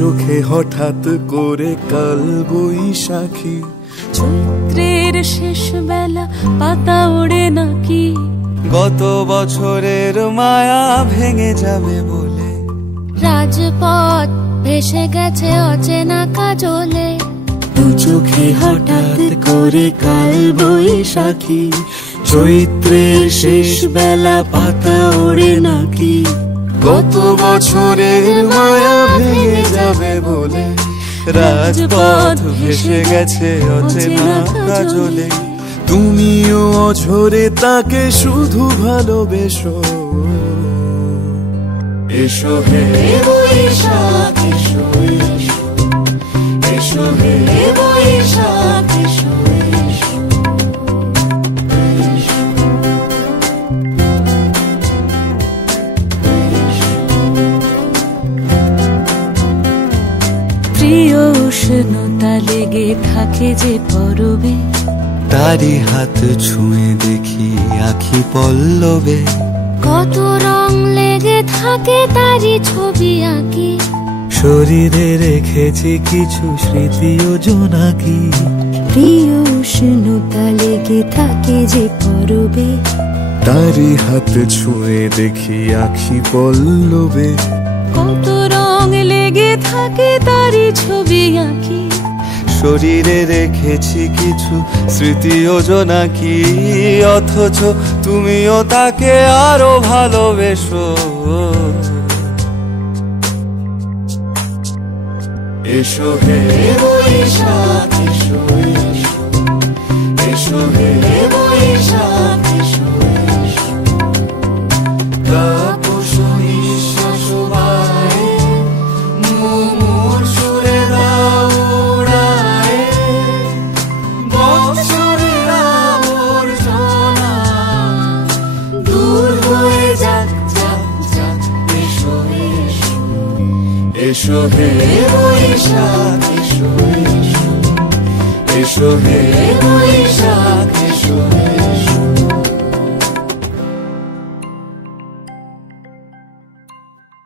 চোখে হঠাৎ করে কাল বৈশাখী, চৈত্রের শেষ বেলা পাতা ওড়ে নাকি, গত বছরের মায়া ভেঙে যাবে বলে, রাজপথ ভেসে গেছে অচেনা কাজলে, দু চোখে হঠাৎ করে কাল বৈশাখী, চৈত্রের শেষ বেলা পাতা ওড়ে নাকি, গত বছরের মায়া ভেঙে যাবে বলে, রাজপথ ভেসে গেছে অচেনা কাজলে। তুমিও অঝরে তাকে শুধু ভালোবেসো, এসো হে বৈশাখ এসো, এসো হে বৈশাখ এসো। প্রিয় উষ্ণতা লেগে থাকে যে পরবে, তারি হাত ছুঁয়ে দেখি আখি পল্লবে, কত রং লেগে থাকে তারি ছবি আঁকি, শরীরে রেখেছি কিছু স্মৃতি ও জোনাকি, প্রিয় উষ্ণতা লেগে থাকে যে পরবে, তারি হাত ছুঁয়ে দেখি আখি পল্লবে, কত রং লেগে থাকে তারি ছবি আঁকি, শরীরে রেখেছি কিছু স্মৃতি ও জোনাকি, অথচ তুমিও তাকে আরো ভালোবেসো, এসো হে বৈশাখ এসো, এসো হে বৈশাখ এসো। তাপস নিঃশ্বাস বাড়ায়, মুমুর সুরে দাও উড়ায়, বৎসরের আবর্জনা দূর হয়ে যাক যাক যাক, এসো এসো, এসো হে বৈশাখ এসো, এসো হে বৈশাখ এসো।